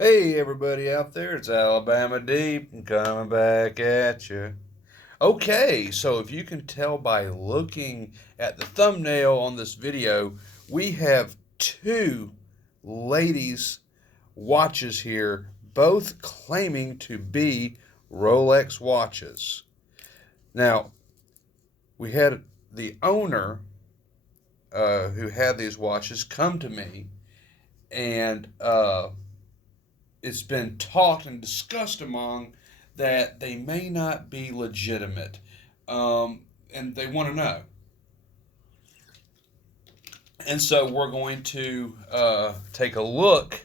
Hey everybody out there, it's Alabama Deep and coming back at you. Okay, so if you can tell by looking at the thumbnail on this video, we have two ladies' watches here, both claiming to be Rolex watches. Now, we had the owner who had these watches come to me and it's been taught and discussed among that they may not be legitimate, and they want to know. And so we're going to take a look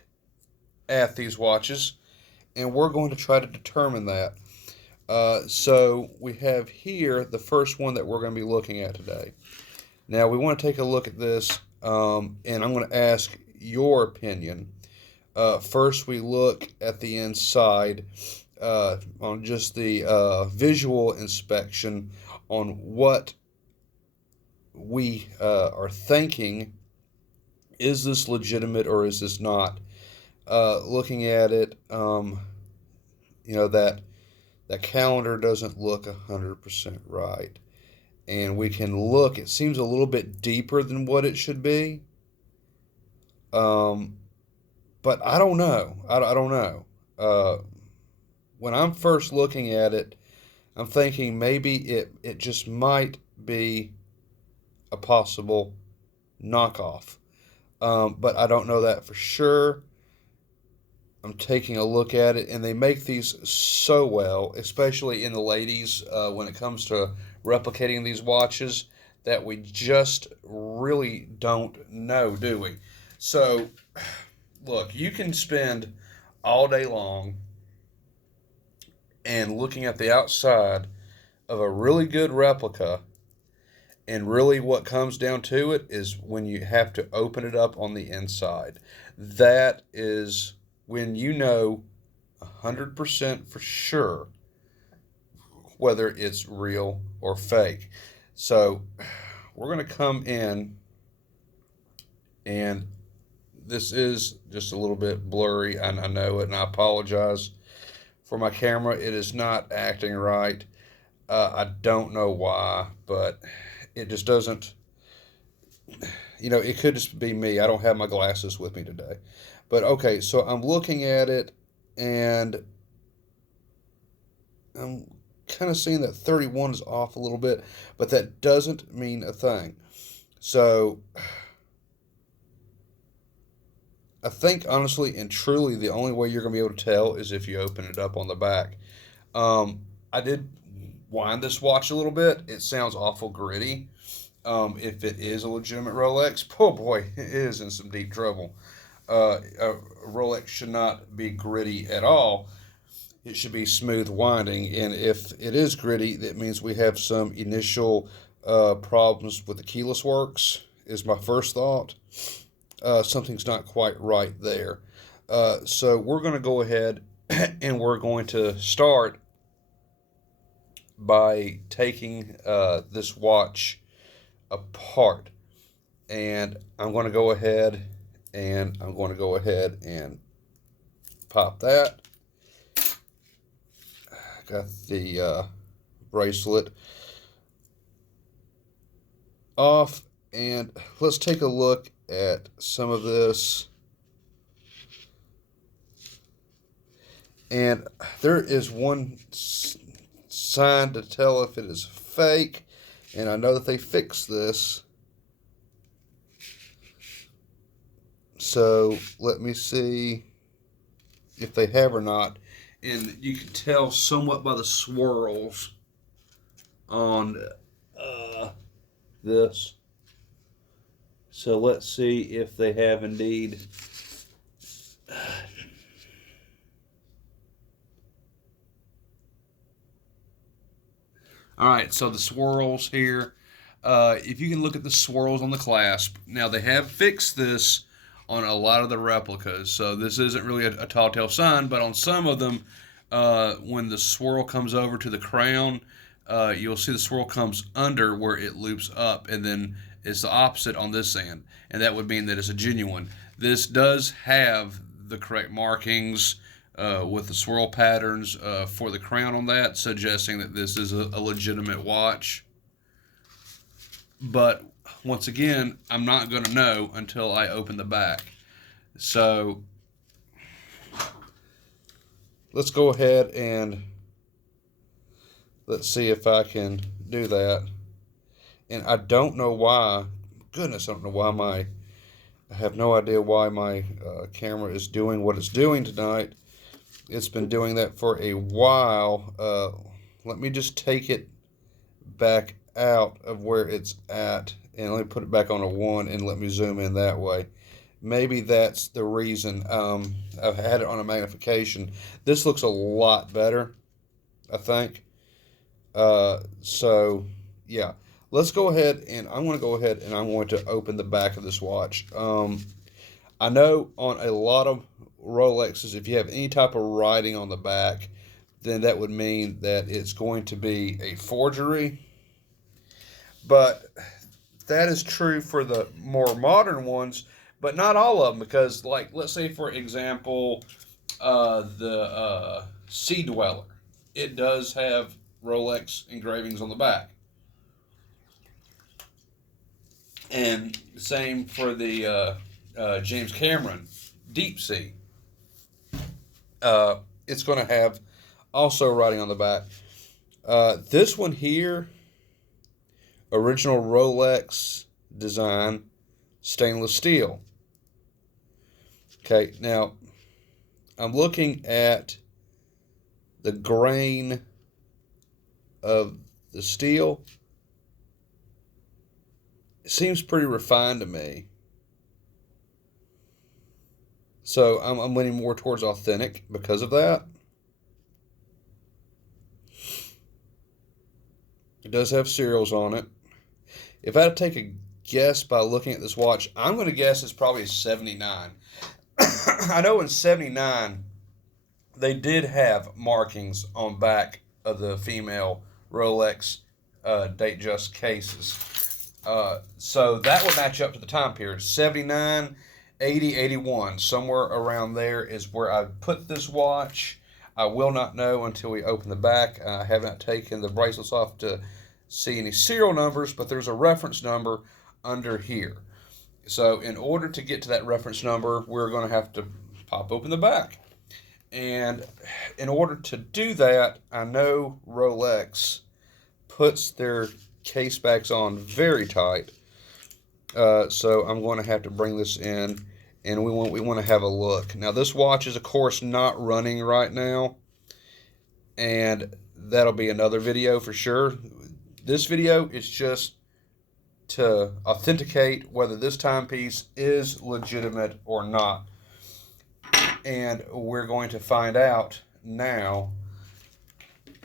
at these watches, and we're going to try to determine that. So we have here the first one that we're going to be looking at today. Now we want to take a look at this, and I'm going to ask your opinion. First, we look at the inside on just the visual inspection on what we are thinking. Is this legitimate or is this not? Looking at it, that calendar doesn't look 100% right. And we can look, it seems a little bit deeper than what it should be. But I don't know. I don't know. When I'm first looking at it, I'm thinking maybe it just might be a possible knockoff. But I don't know that for sure. I'm taking a look at it, and they make these so well, especially in the ladies, when it comes to replicating these watches, that we just really don't know, do we? So, look, you can spend all day long and looking at the outside of a really good replica, and really what comes down to it is when you have to open it up on the inside. That is when you know 100% for sure whether it's real or fake. So we're going to come in, and this is just a little bit blurry. I know it, and I apologize for my camera. It is not acting right. I don't know why, but it just doesn't. It could just be me. I don't have my glasses with me today. But okay, so I'm looking at it, and I'm kind of seeing that 31 is off a little bit, but that doesn't mean a thing. So I think honestly and truly the only way you're going to be able to tell is if you open it up on the back. I did wind this watch a little bit. It sounds awful gritty. If it is a legitimate Rolex, oh boy, it is in some deep trouble. A Rolex should not be gritty at all. It should be smooth winding. And if it is gritty, that means we have some initial problems with the keyless works, is my first thought. Something's not quite right there. So we're going to go ahead and we're going to start by taking this watch apart. And I'm going to go ahead and pop that. Got the bracelet off, and let's take a look at some of this. And there is one sign to tell if it is fake, and I know that they fixed this. So let me see if they have or not. And you can tell somewhat by the swirls on this. So let's see if they have indeed. All right, so the swirls here. If you can look at the swirls on the clasp, now they have fixed this on a lot of the replicas, so this isn't really a tall tale sign, but on some of them, when the swirl comes over to the crown, you'll see the swirl comes under where it loops up, and then it's the opposite on this end, and that would mean that it's a genuine. This does have the correct markings with the swirl patterns for the crown on that, suggesting that this is a legitimate watch. But once again, I'm not going to know until I open the back. So let's go ahead and let's see if I can do that. And I don't know why, goodness, I don't know why I have no idea why my camera is doing what it's doing tonight. It's been doing that for a while. Let me just take it back out of where it's at, and let me put it back on a 1 and let me zoom in that way. Maybe that's the reason. I've had it on a magnification. This looks a lot better, I think. So yeah, let's go ahead, and I'm going to go ahead and I'm going to open the back of this watch. I know on a lot of Rolexes, if you have any type of writing on the back, then that would mean that it's going to be a forgery. But that is true for the more modern ones, but not all of them, because, like, let's say, for example, the Sea Dweller. It does have Rolex engravings on the back. And same for the James Cameron Deep Sea. It's going to have also writing on the back. This one here, original Rolex design, stainless steel. Okay, now I'm looking at the grain of the steel. It seems pretty refined to me. So I'm leaning more towards authentic because of that. It does have serials on it. If I had to take a guess by looking at this watch, I'm going to guess it's probably a 79. I know in 79, they did have markings on back of the female Rolex Datejust cases. So that would match up to the time period. 79, 80, 81, somewhere around there is where I put this watch. I will not know until we open the back. I have not taken the bracelets off to see any serial numbers, but there's a reference number under here. So in order to get to that reference number, we're going to have to pop open the back. And in order to do that, I know Rolex puts their case backs on very tight. So I'm going to have to bring this in, and we want to have a look. Now this watch is of course not running right now, and that'll be another video for sure. This video is just to authenticate whether this timepiece is legitimate or not. And we're going to find out now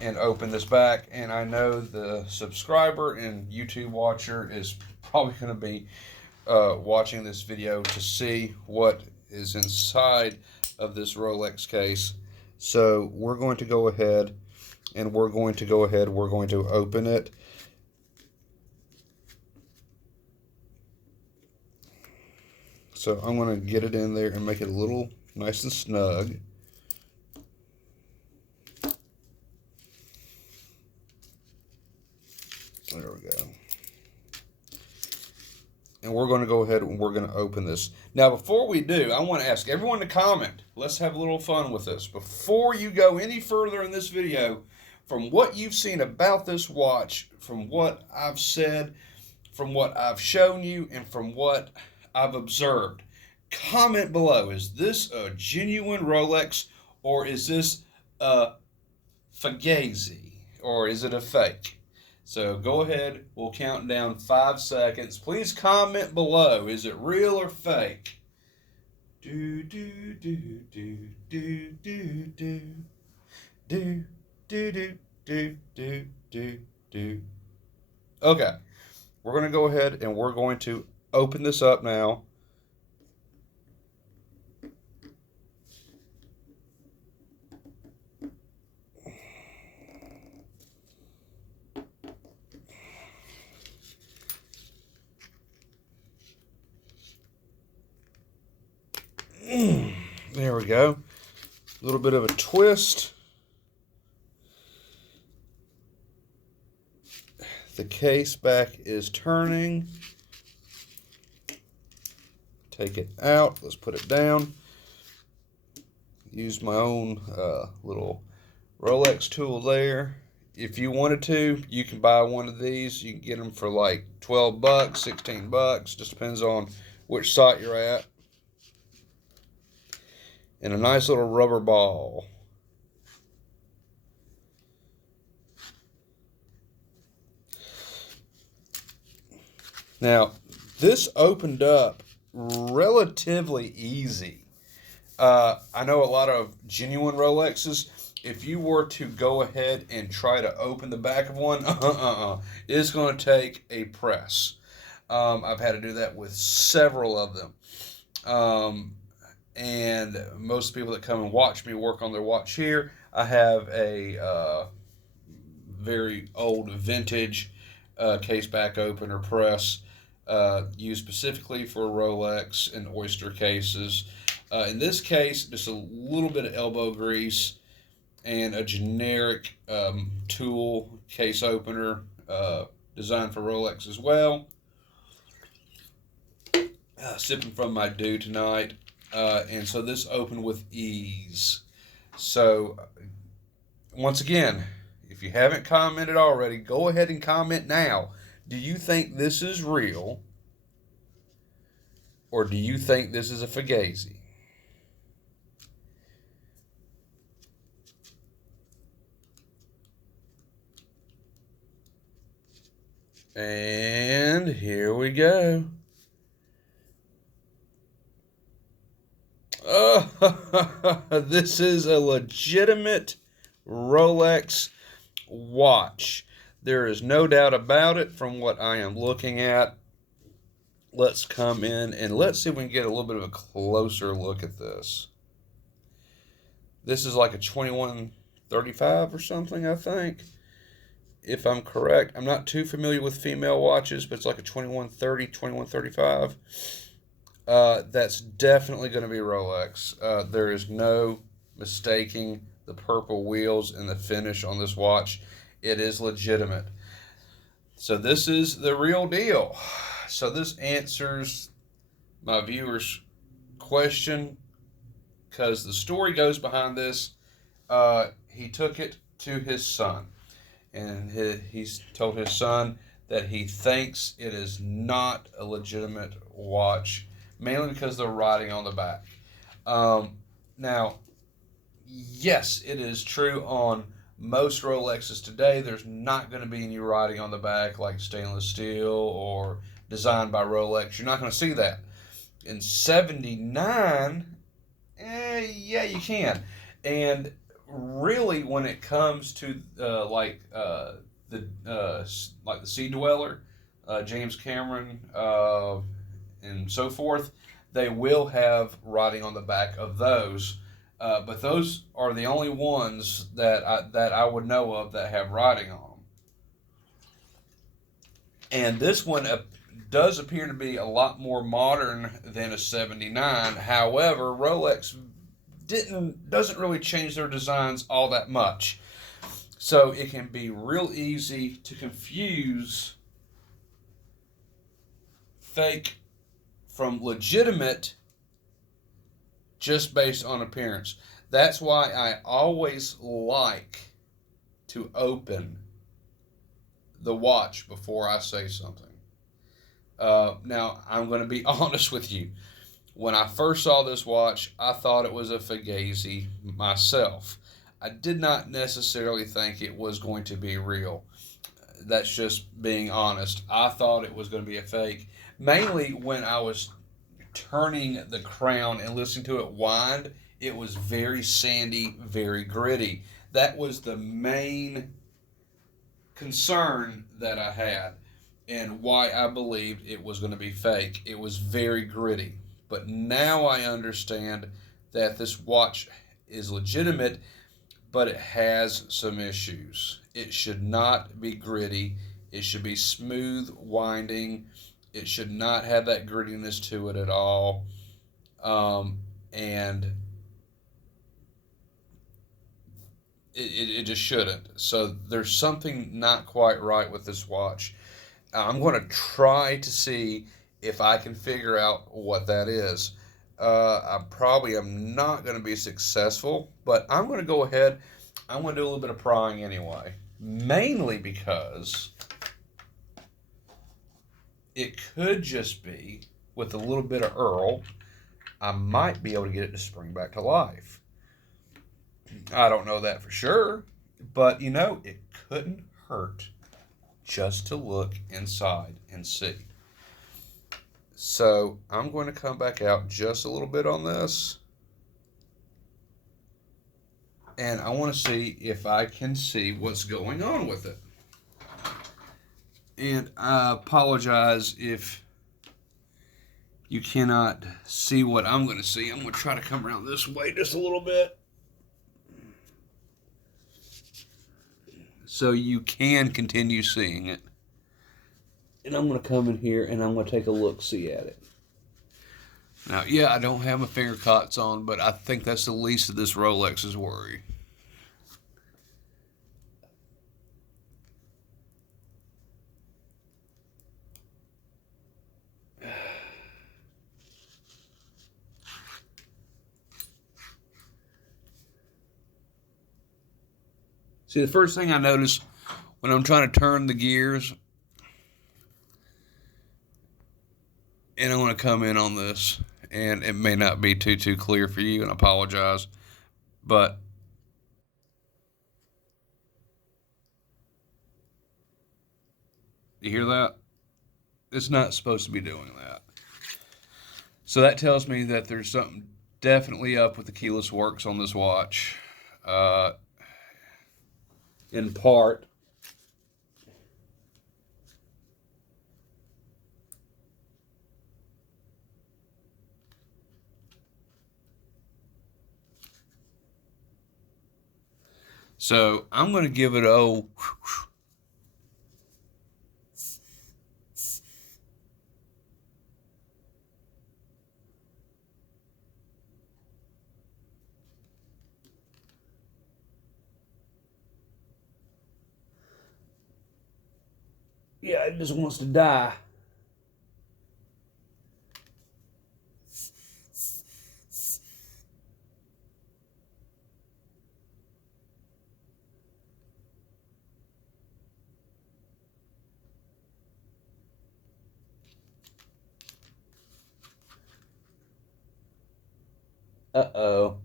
and open this back. And I know the subscriber and YouTube watcher is probably going to be watching this video to see what is inside of this Rolex case. So we're going to go ahead and we're going to open it. So I'm going to get it in there and make it a little nice and snug. There we go. And we're going to go ahead and we're going to open this. Now, before we do, I want to ask everyone to comment. Let's have a little fun with this. Before you go any further in this video, from what you've seen about this watch, from what I've said, from what I've shown you, and from what I've observed, comment below. Is this a genuine Rolex, or is this a Fugazi, or is it a fake? So go ahead, we'll count down 5 seconds. Please comment below. Is it real or fake? Do do do do do do do do do do do do do. Okay, we're gonna go ahead and we're going to open this up now. There we go. A little bit of a twist. The case back is turning. Take it out. Let's put it down. Use my own little Rolex tool there. If you wanted to, you can buy one of these. You can get them for like 12 bucks, 16 bucks. Just depends on which site you're at. And a nice little rubber ball. Now, this opened up relatively easy. I know a lot of genuine Rolexes, if you were to go ahead and try to open the back of one, it's going to take a press. I've had to do that with several of them. And most people that come and watch me work on their watch here, I have a very old vintage case back opener press used specifically for Rolex and Oyster cases. In this case, just a little bit of elbow grease and a generic tool case opener designed for Rolex as well. Sipping from my dew tonight. And so this opened with ease. So, once again, if you haven't commented already, go ahead and comment now. Do you think this is real? Or do you think this is a fugazi? And here we go. This is a legitimate Rolex watch. There is no doubt about it from what I am looking at. Let's come in and let's see if we can get a little bit of a closer look at this. This is like a 2135 or something, I think, if I'm correct. I'm not too familiar with female watches, but it's like a 2130, 2135. That's definitely going to be Rolex. There is no mistaking the purple wheels and the finish on this watch. It is legitimate. So this is the real deal. So this answers my viewer's question, because the story goes behind this. He took it to his son, and he's told his son that he thinks it is not a legitimate watch, mainly because they're writing on the back. Now, yes, it is true on most Rolexes today. There's not going to be any writing on the back like stainless steel or designed by Rolex. You're not going to see that. In 79, yeah, you can. And really, when it comes to like the Sea Dweller, James Cameron, and so forth, they will have writing on the back of those. But those are the only ones that I would know of that have writing on them. And this one does appear to be a lot more modern than a 79. However, Rolex doesn't really change their designs all that much. So it can be real easy to confuse fake from legitimate just based on appearance. That's why I always like to open the watch before I say something. Now, I'm going to be honest with you. When I first saw this watch, I thought it was a fugazi myself. I did not necessarily think it was going to be real. That's just being honest. I thought it was going to be a fake. Mainly when I was turning the crown and listening to it wind, it was very sandy, very gritty. That was the main concern that I had and why I believed it was going to be fake. It was very gritty. But now I understand that this watch is legitimate, but it has some issues. It should not be gritty. It should be smooth winding. It should not have that grittiness to it at all. And it just shouldn't. So there's something not quite right with this watch. I'm going to try to see if I can figure out what that is. I probably am not going to be successful, but I'm going to go ahead. I'm going to do a little bit of prying anyway. Mainly because it could just be, with a little bit of Earl, I might be able to get it to spring back to life. I don't know that for sure, but it couldn't hurt just to look inside and see. So I'm going to come back out just a little bit on this. And I want to see if I can see what's going on with it. And I apologize if you cannot see what I'm going to see. I'm going to try to come around this way just a little bit, so you can continue seeing it. And I'm going to come in here and I'm going to take a look-see at it. Now, yeah, I don't have my finger cots on, but I think that's the least of this Rolex's worry. See, the first thing I notice when I'm trying to turn the gears, and I want to come in on this, and it may not be too clear for you, and I apologize, but you hear that? It's not supposed to be doing that. So that tells me that there's something definitely up with the keyless works on this watch. In part. So I'm going to give it a yeah, it just wants to die. Uh-oh.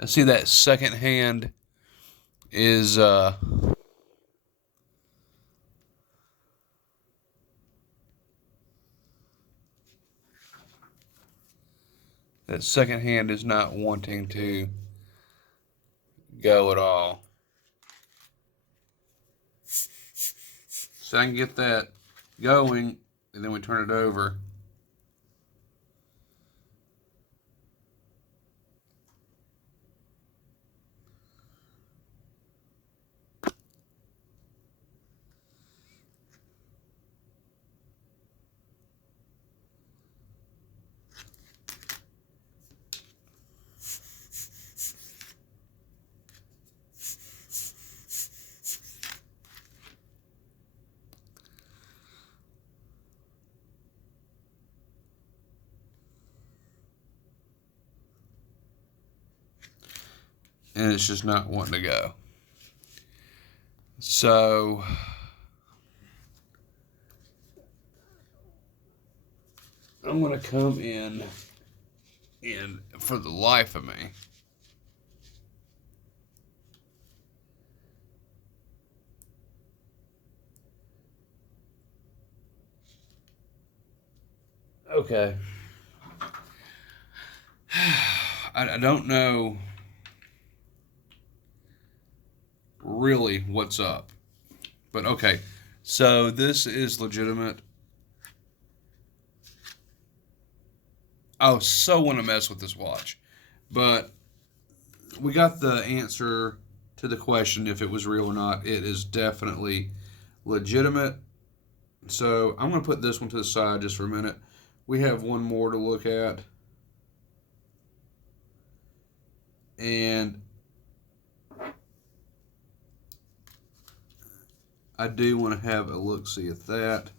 I see that second hand is not wanting to go at all. So I can get that going, and then we turn it over. And it's just not wanting to go. So I'm going to come in, and for the life of me, okay, I don't know really what's up, but okay, so this is legitimate. I so want to mess with this watch, but we got the answer to the question if it was real or not. It is definitely legitimate. So I'm going to put this one to the side just for a minute. We have one more to look at. And I do want to have a look-see at that,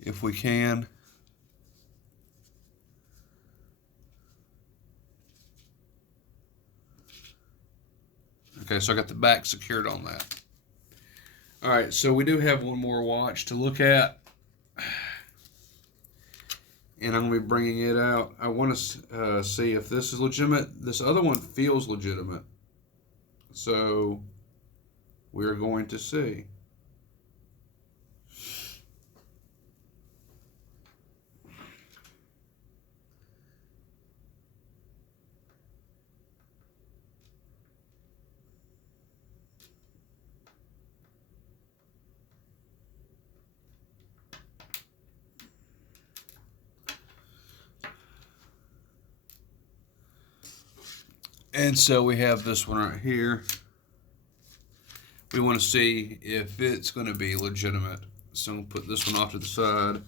if we can. Okay, so I got the back secured on that. All right, so we do have one more watch to look at, and I'm going to be bringing it out. I want to see if this is legitimate. This other one feels legitimate, so we're going to see. And so we have this one right here. We want to see if it's going to be legitimate. So I'm going to put this one off to the side.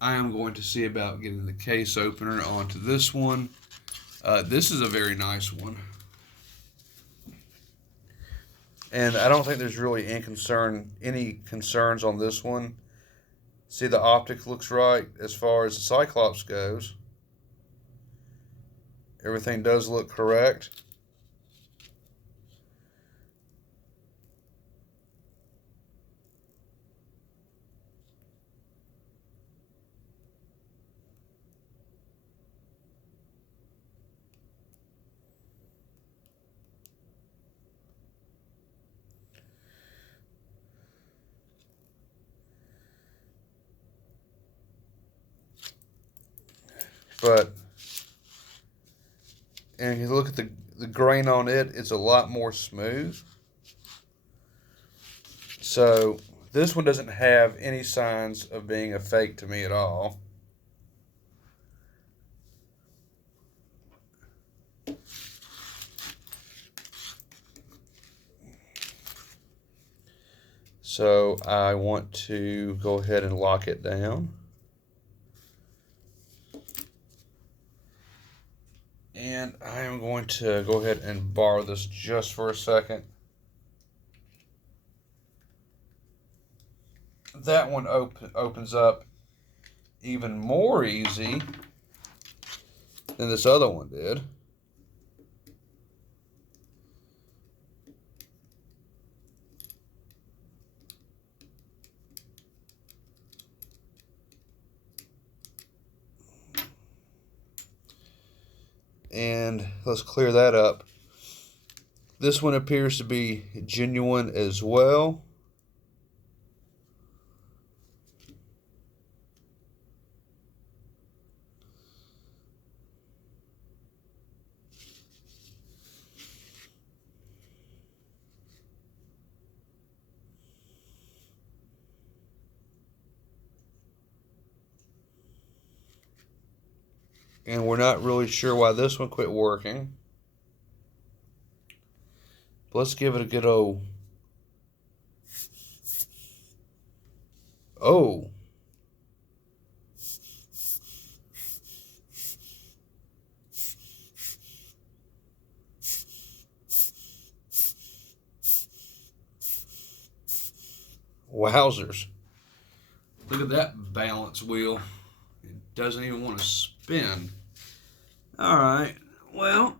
I am going to see about getting the case opener onto this one. This is a very nice one. And I don't think there's really any concerns on this one. See, the optic looks right as far as the Cyclops goes. Everything does look correct. But, and if you look at the grain on it, it's a lot more smooth. So this one doesn't have any signs of being a fake to me at all. So I want to go ahead and lock it down. And I am going to go ahead and bar this just for a second. That one opens up even more easy than this other one did. And let's clear that up. This one appears to be genuine as well. And we're not really sure why this one quit working. But let's give it a good old... Oh. Wowzers. Look at that balance wheel. It doesn't even want to spin. All right, well,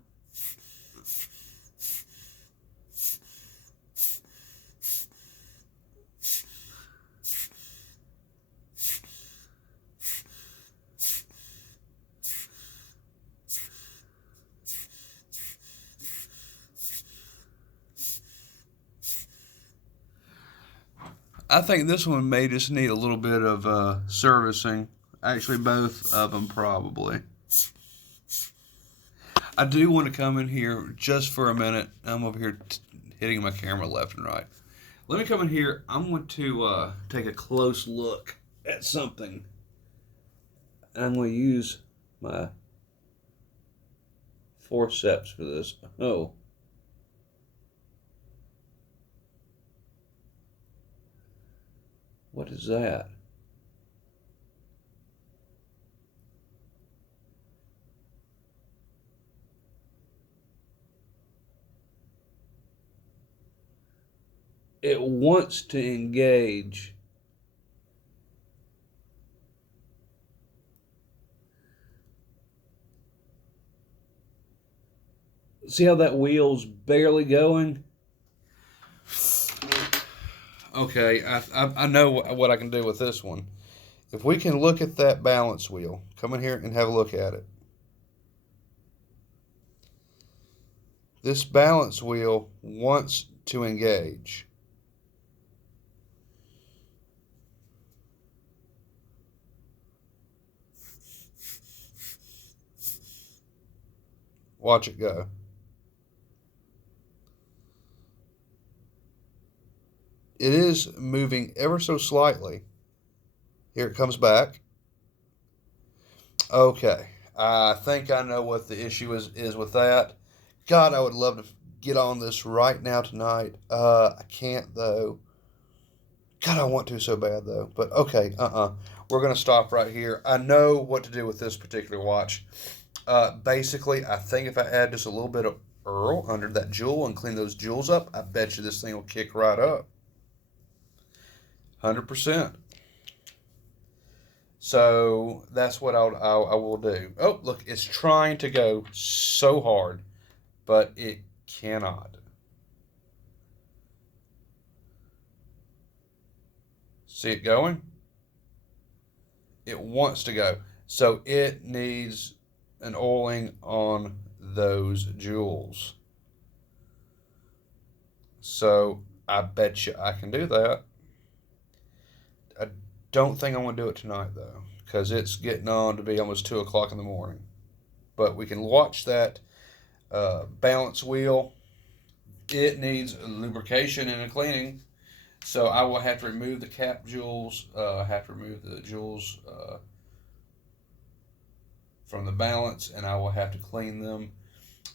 I think this one may just need a little bit of servicing. Actually, both of them probably. I do want to come in here just for a minute. I'm over here hitting my camera left and right. Let me come in here. I'm going to take a close look at something. And I'm going to use my forceps for this. Oh. What is that? It wants to engage. See how that wheel's barely going? Okay, I know what I can do with this one. If we can look at that balance wheel, come in here and have a look at it. This balance wheel wants to engage. Watch it go. It is moving ever so slightly. Here it comes back. Okay, I think I know what the issue is with that. God, I would love to get on this right now tonight. I can't though. God, I want to so bad though. But okay, we're gonna stop right here. I know what to do with this particular watch. Basically, I think if I add just a little bit of Earl under that jewel and clean those jewels up, I bet you this thing will kick right up. 100%. So that's what I will do. Oh, look, it's trying to go so hard, but it cannot. See it going? It wants to go. So it needs an oiling on those jewels. So I bet you I can do that. I don't think I'm going to do it tonight, though, because it's getting on to be almost 2 o'clock in the morning. But we can watch that balance wheel. It needs lubrication and a cleaning. So I will have to remove the cap jewels, have to remove the jewels from the balance, and I will have to clean them,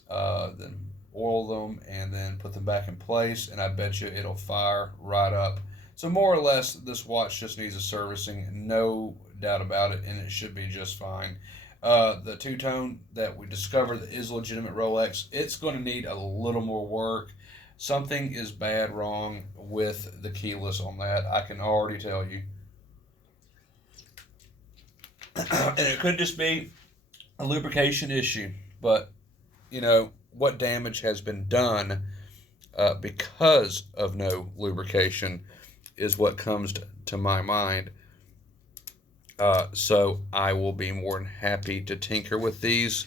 then oil them, and then put them back in place, and I bet you it'll fire right up. So more or less, this watch just needs a servicing, no doubt about it, and it should be just fine. The two-tone that we discovered that is legitimate Rolex, it's going to need a little more work. Something is bad wrong with the keyless on that. I can already tell you. And it could just be a lubrication issue, but you know what damage has been done because of no lubrication is what comes to my mind. So I will be more than happy to tinker with these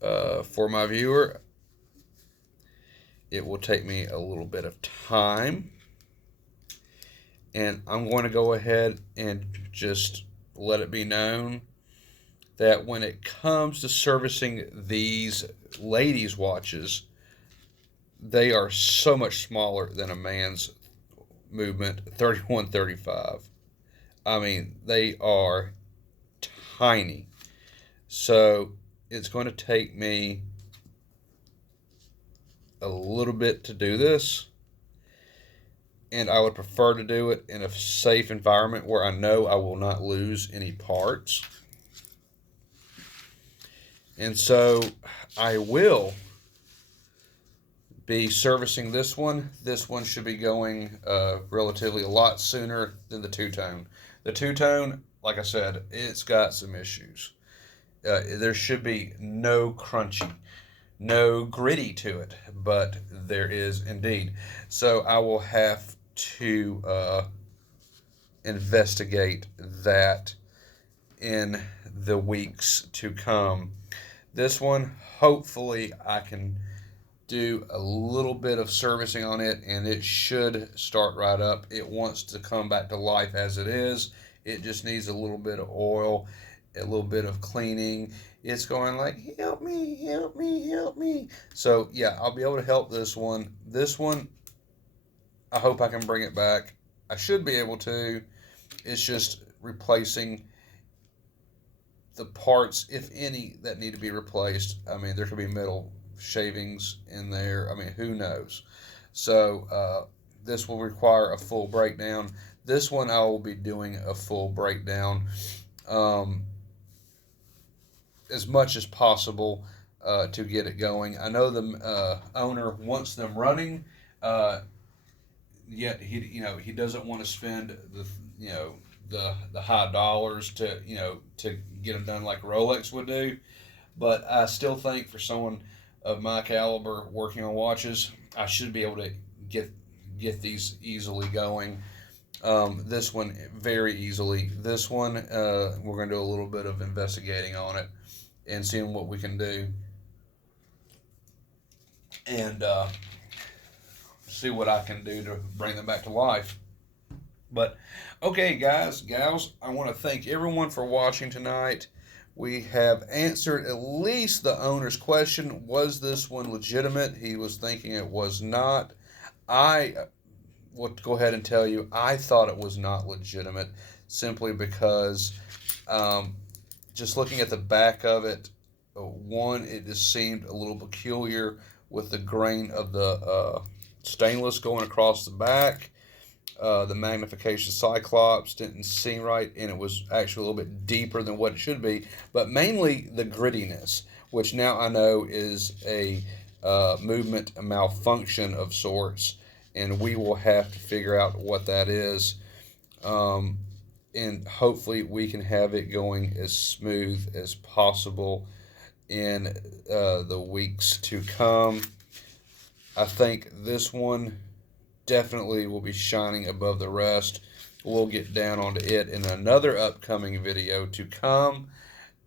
for my viewer. It will take me a little bit of time, and I'm going to go ahead and just let it be known that when it comes to servicing these ladies' watches, they are so much smaller than a man's movement 3135. I mean, they are tiny. So it's going to take me a little bit to do this, and I would prefer to do it in a safe environment where I know I will not lose any parts. And so I will be servicing this one. This one should be going relatively a lot sooner than the two-tone. The two-tone, like I said, it's got some issues. There should be no crunchy, no gritty to it, but there is indeed. So I will have to investigate that in the weeks to come. This one, hopefully, I can do a little bit of servicing on it and it should start right up. It wants to come back to life as it is. It just needs a little bit of oil, a little bit of cleaning. It's going like, help me, help me, help me. So yeah, I'll be able to help this one. This one, I hope I can bring it back. I should be able to. It's just replacing the parts, if any, that need to be replaced. I mean, there could be metal shavings in there. I mean, who knows? So this will require a full breakdown. This one I will be doing a full breakdown um, as much as possible to get it going. I know the owner wants them running, uh, yet he doesn't want to spend the high dollars to get them done like Rolex would do. But I still think for someone of my caliber working on watches, I should be able to get these easily going. This one very easily. This one we're going to do a little bit of investigating on it and seeing what we can do, and see what I can do to bring them back to life. But okay, guys, gals, I want to thank everyone for watching tonight. We have answered at least the owner's question. Was this one legitimate? He was thinking it was not. I will go ahead and tell you, I thought it was not legitimate simply because just looking at the back of it, one, it just seemed a little peculiar with the grain of the stainless going across the back. The magnification cyclops didn't seem right, and it was actually a little bit deeper than what it should be, but mainly the grittiness, which now I know is a movement a malfunction of sorts, and we will have to figure out what that is, and hopefully we can have it going as smooth as possible in the weeks to come. I think this one definitely will be shining above the rest. We'll get down onto it in another upcoming video to come.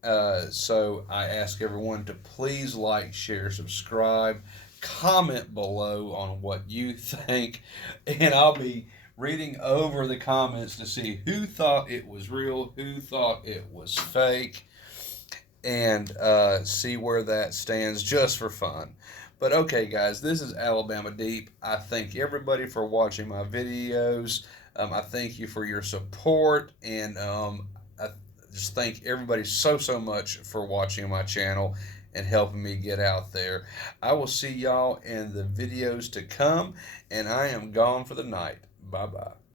So I ask everyone to please like, share, subscribe, comment below on what you think, and I'll be reading over the comments to see who thought it was real, who thought it was fake, and see where that stands just for fun. But okay, guys, this is Alabama Deep. I thank everybody for watching my videos. I thank you for your support, and I just thank everybody so much for watching my channel and helping me get out there. I will see y'all in the videos to come, and I am gone for the night. Bye-bye.